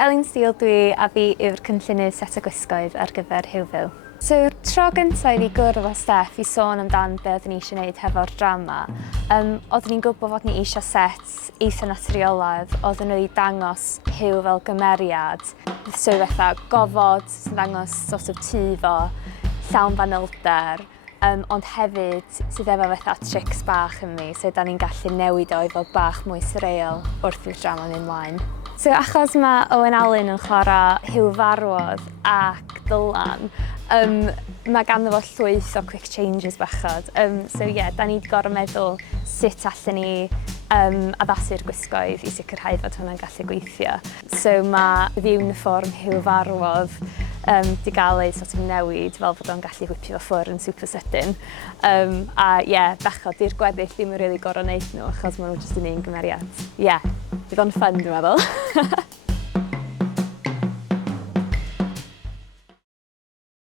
Dyma Elin Steele dwi a fi yw'r Cynllunydd Set o Gwisgoedd ar gyfer Huw Fyw. So, tro gyntaf i gwrdd efo Steff i sôn amdan be oeddwn ni eisiau gwneud hefo'r drama, oeddwn ni'n gwybod fod ni eisiau set eitha naturiolaidd, oedden nhw i dangos Huw fel gymeriad, so fatha gofod sy'n dangos sort of tufo, llawn fanylder, ond hefyd sydd efo fatha trics bach yn mi, so da ni'n gallu newid o i fod bach mwy surreal wrth i'r drama mynd mlaen. So achos mae Dyma Elin yn chwarae Huw Farwodd ac Dylan, mae ganddo fo llwyth o quick changes bachod. So yeah, da ni wedi gorfod meddwl sut allan ni addasu'r gwisgoedd i sicrhau fod hwnna'n gallu gweithio. So mae uniform Huw Farwodd di gael ei sort of newid fel fod o'n gallu whipio fo ffwrdd yn super sydyn. A yeah, bechod, di'r gweddill ddim yn really gorfod wneud nhw achos maen nhw jyst yn un gymeriad. Yeah, bydd o'n fun dwi'n meddwl.